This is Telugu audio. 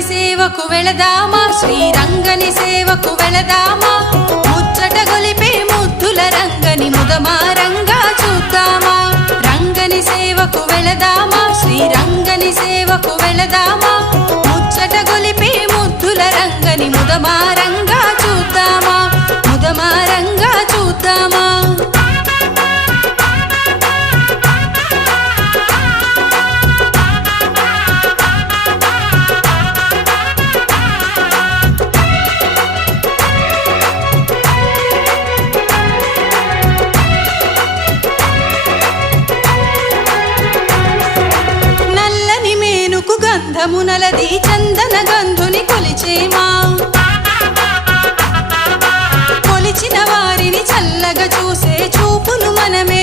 రంగని సేవకు వెళదామా? శ్రీరంగని సేవకు వెళదామా? ముచ్చట గొలిపే ముద్దుల రంగని ముదమారంగా చూద్దామా? రంగని సేవకు వెళదామా? శ్రీరంగని సేవకు వెళదామా? ముచ్చట గొలిపే ముద్దుల రంగని ముదమారంగా గంధమునలది చందన గంధుని కొలిచేమా కొలిచిన వారిని చల్లగా చూసే చూపులు మనమే